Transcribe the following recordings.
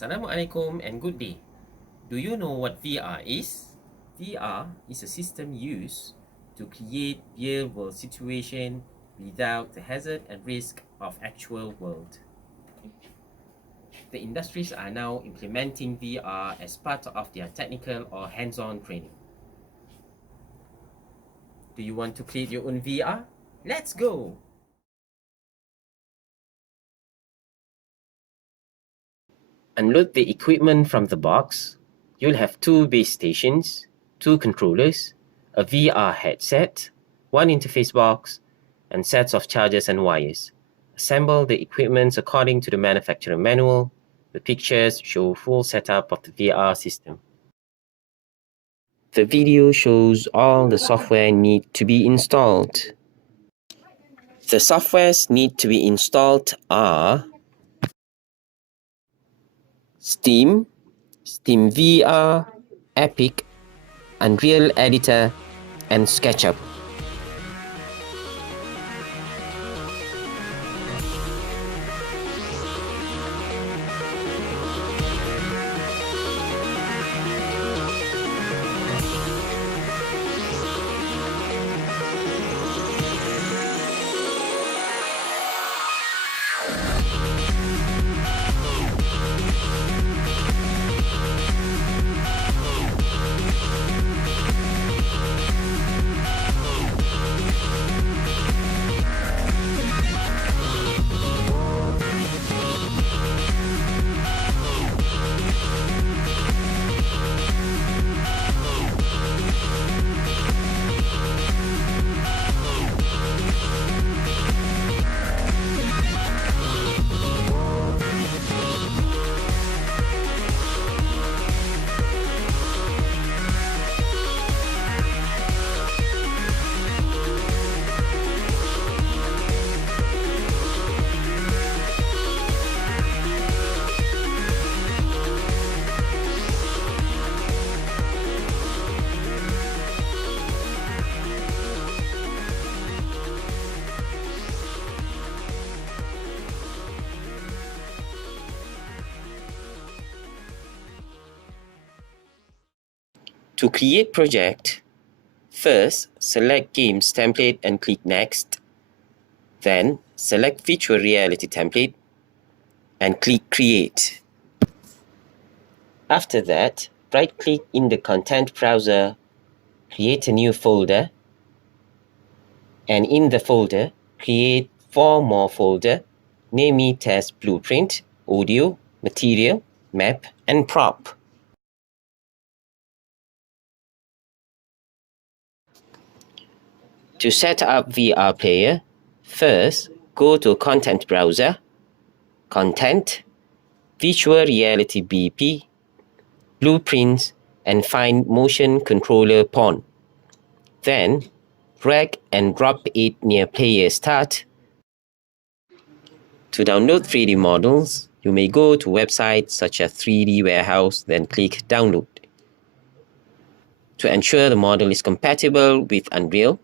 Assalamualaikum and good day. Do you know what VR is? VR is a system used to create real-world situation without the hazard and risk of actual world. The industries are now implementing VR as part of their technical or hands-on training. Do you want to create your own VR? Let's go! Unload the equipment from the box. You'll have 2 base stations, 2 controllers, a VR headset, 1 interface box, and sets of chargers and wires. Assemble the equipment according to the manufacturer manual. The pictures show full setup of the VR system. The video shows all the software need to be installed. The softwares need to be installed are Steam, Steam VR, Epic, Unreal Editor, and SKETCHUP. To create project, first select Games template and click Next. Then select Virtual Reality template and click Create. After that, right-click in the Content browser, create a new folder, and in the folder, create 4 more folders, namely Test Blueprint, Audio, Material, Map, and Prop. To set up VR player, first go to Content browser, Content, Virtual Reality BP, Blueprints, and find Motion Controller Pawn. Then drag and drop it near Player Start. To download 3D models, you may go to websites such as 3D Warehouse, then click Download. To ensure the model is compatible with Unreal,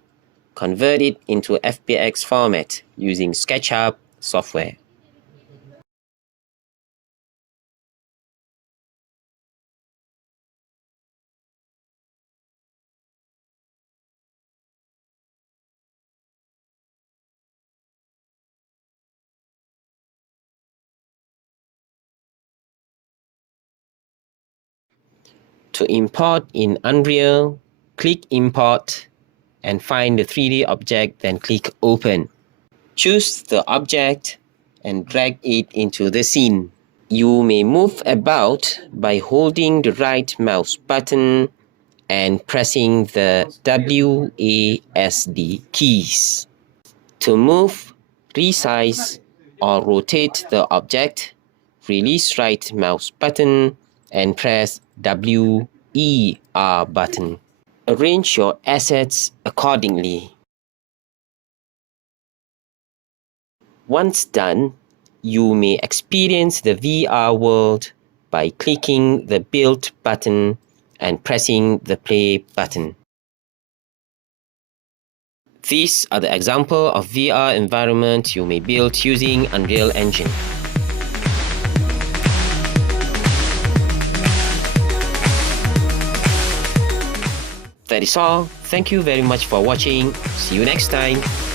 convert it into FBX format using SKETCHUP software. To import in Unreal, click Import and find the 3D object, then click Open. Choose the object and drag it into the scene. You may move about by holding the right mouse button and pressing the WASD keys. To move, resize, or rotate the object, release right mouse button and press WER button. Arrange your assets accordingly. Once done, you may experience the VR world by clicking the Build button and pressing the Play button. These are the example of VR environment you may build using Unreal Engine. that is all. Thank you very much for watching. See you next time.